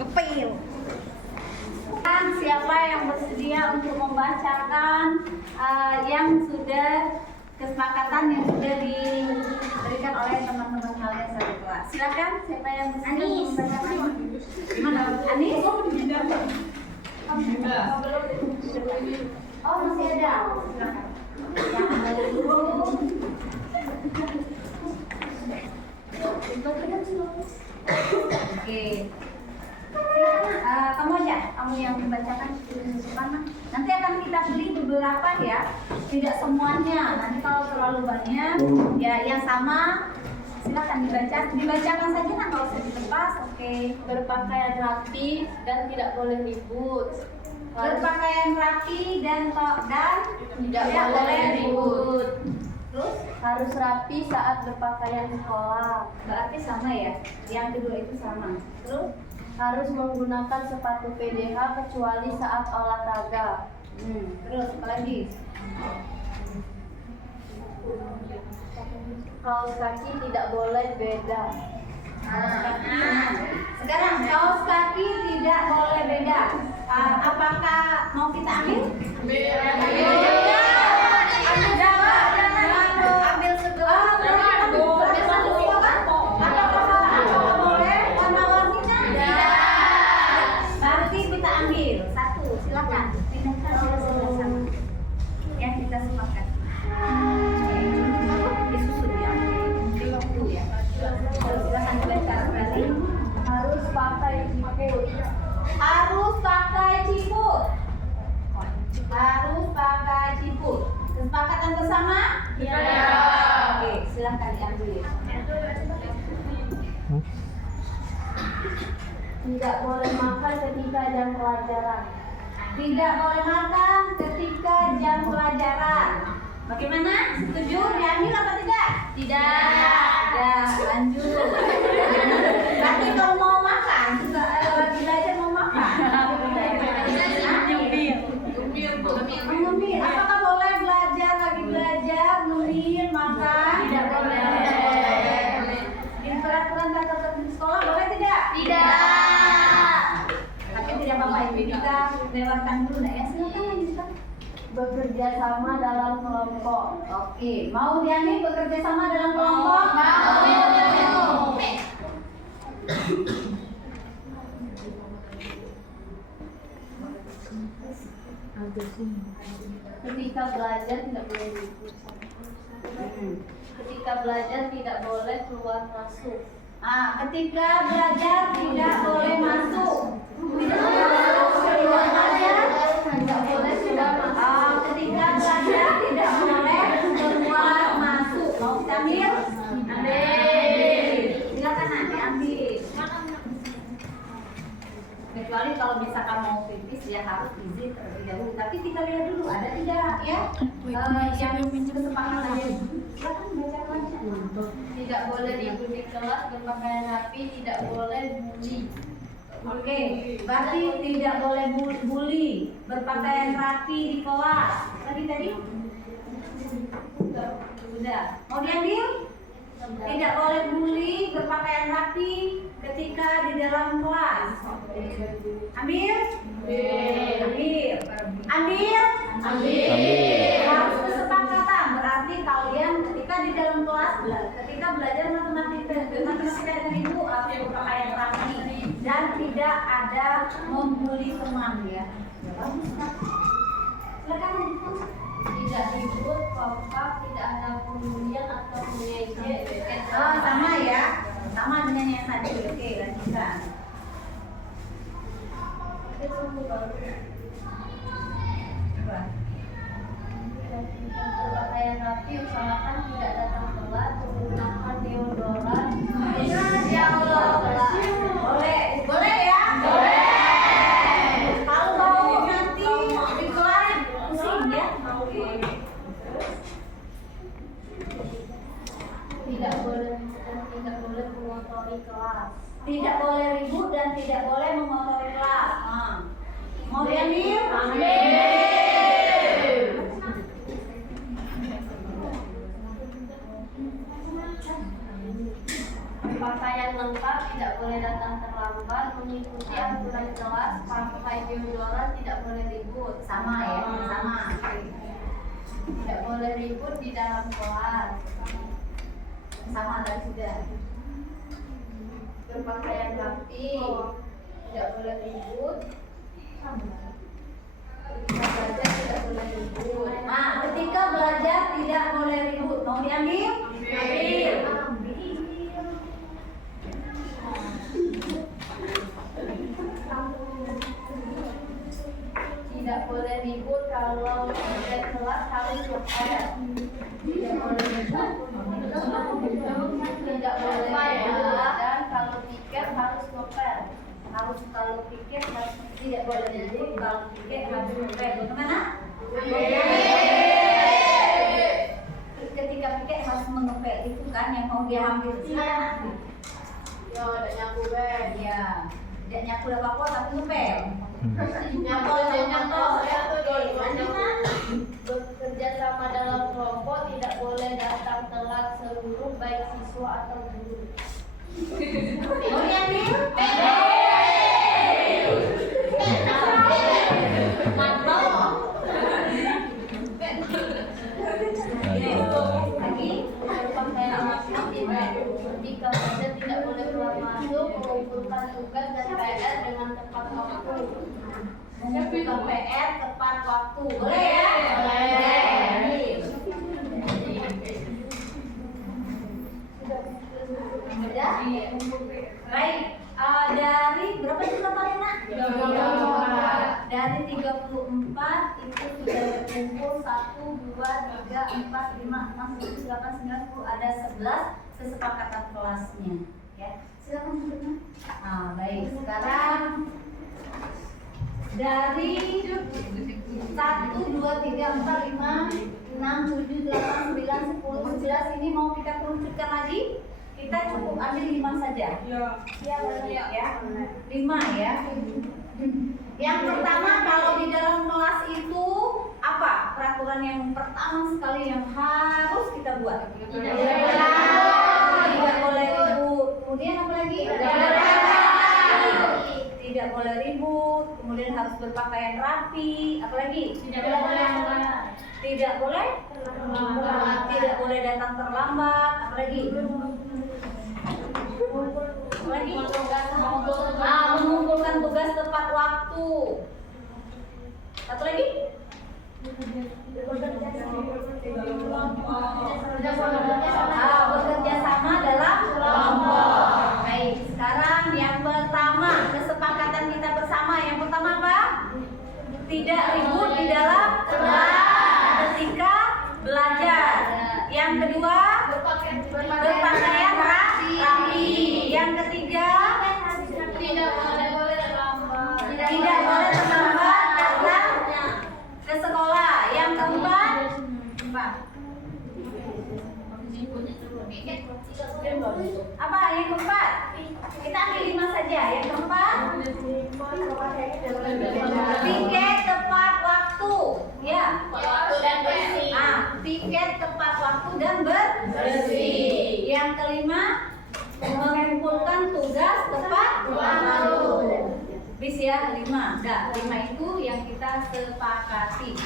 Ngepil. Siapa yang bersedia untuk membacakan yang sudah kesepakatan yang sudah diberikan oleh teman-teman kalian satu kelas? Silakan, siapa yang bersedia membacakan? Gimana? Anis? Oh, masih ada. Silakan. Yang ada dulu. Oke. Kamu aja, kamu yang membacakan nanti akan kita beli beberapa ya, tidak semuanya. Nanti kalau terlalu banyak, ya yang sama silakan dibacakan saja, nggak usah dilepas. Oke. Berpakaian rapi dan tidak boleh ribut. Berpakaian rapi dan tidak boleh ribut. Terus Harus rapi saat berpakaian sekolah. berarti sama ya, yang kedua itu sama. Terus Harus menggunakan sepatu PDH kecuali saat olahraga. terus apa lagi? Kaos kaki tidak boleh beda. Sekarang kaos kaki tidak boleh beda. Apakah mau kita ambil? Ambil sebelah. Berarti kita ambil satu. Silakan. Pindahkan sebelah sana. Yang kita sepakat. Disusun ya. Dulu ya. Silakan dibaca kembali. Harus pakai ciput. Harus pakai ciput. Harus pakai ciput. Kesepakatan bersama? Ya. Oke, silakan diambil. Tidak boleh makan ketika jam pelajaran. Tidak boleh makan ketika jam pelajaran. Bagaimana? Setuju? Diambil apa tidak? Tidak. Lanjut. Berarti kalau mau makan, lagi belajar mau makan. Ngemil. Apakah boleh belajar lagi belajar, ngemil, makan? Tidak boleh. Di peraturan tata tertib sekolah boleh tidak? Tidak. Tapi tidak apa-apa, ini kita lewatkan dulu nah ya. Silakan lanjutkan. Bekerja sama dalam kelompok. Oke, mau diambil bekerja sama dalam kelompok? Mau. Ketika belajar tidak boleh ribut. Ketika belajar tidak boleh keluar masuk. Ketika belajar tidak boleh masuk. Tidak boleh masuk keluar belajar. Tidak boleh keluar masuk. Ketika belajar tidak boleh keluar masuk. Mau kita ambil? Ambil. Silakan nanti ambil. Kecuali kalau misalkan mau pipis ya harus izin terlebih dahulu. Tapi kita lihat dulu ada tidak ya yang kesepakatan ya. Silakan baca lagi. Tidak boleh ribut di kelas, berpakaian rapi, tidak boleh bully. Oke, berarti tidak boleh bully, berpakaian rapi di kelas. Tadi? Sudah. Mau diambil? Tidak boleh bully, berpakaian rapi ketika di dalam kelas. Ambil? Ambil? Harus kesepakatan. Berarti kalian ketika di dalam kelas, ketika belajar matematika dengan ibu harus berpakaian rapi dan tidak ada membuli teman ya. Silakan lanjutkan. Tidak ribut, kompak, tidak ada pembulian atau mengejek. Sama ya, sama dengan yang tadi. Oke, lanjutkan. Berpakaian rapi, usahakan tidak datang telat, menggunakan deodoran. Ya Allah, boleh ya? Kalau mau nanti di kelas pusing ya. Tidak boleh mengotori kelas. Tidak boleh ribut dan tidak boleh mengotori kelas. Mau diambil? Pakaian lengkap, tidak boleh datang terlambat, mengikuti aturan kelas, pakai deodoran, tidak boleh ribut. Sama ya, sama. Tidak boleh ribut di dalam kelas. Sama tadi sudah. Berpakaian rapi, tidak boleh ribut. Ketika belajar tidak boleh ribut. Nah, ketika belajar tidak boleh ribut. Mau diambil? Ambil. Tidak boleh ribut kalau ujian kelas harus PR. Tidak boleh ribut. Tidak boleh ribut dan kalau pikir harus ngepel. Kalau pikir harus tidak boleh ribut. Kalau pikir harus ngepel. Bagaimana? Ketika pikir harus mengepel itu kan yang mau dia ambil. Yo, ada nyaku ben. Ya, tidak nyaku apa-apa tapi ngepel. Bekerja sama dalam kelompok tidak boleh datang telat seluruh baik siswa atau guru. Mau diambil? Lagi? Berpakaian rapi, ketika belajar tidak boleh keluar masuk, mengumpulkan tugas dan PR dengan tepat waktu. Mengumpulkan PR tepat waktu. Boleh ya? Sudah? Baik. Dari berapa jumlah Palena? Dari 34 itu sudah terkumpul 1, 2, 3, 4, 5, 6, 7, 8, 9, 10. Ada 11 kesepakatan kelasnya. Ya, silakan Sabrina. Nah, baik. Sekarang dari 1, 2, 3, 4, 5, 6, 7, 8, 9, 10, 11 ini mau kita kerucutkan lagi. Kita cukup ambil 5 saja. Ya, 5 ya. Yang pertama, kalau di dalam kelas itu apa peraturan yang pertama sekali yang harus kita buat? Tidak boleh ribut. Kemudian apa lagi? Tidak boleh ribut. Kemudian harus berpakaian rapi. Apa lagi? Tidak boleh datang terlambat. Apa lagi? Mengumpulkan tugas tepat waktu. Satu lagi? Bekerja sama dalam kelompok. Baik, sekarang yang pertama kesepakatan kita bersama. Yang pertama apa? Tidak ribut di dalam kelas ketika belajar. Yang kedua, berpakaian rapi. Yang ketiga, Tidak boleh terlambat. datang ke sekolah. Yang keempat, apa? Yang keempat, kita ambil 5 saja. Yang keempat, piket tepat waktu. Ya. Piket tepat waktu dan bersih. Yang kelima, mengumpulkan tugas tepat waktu. Bis ya, 5. 5 itu yang kita sepakati.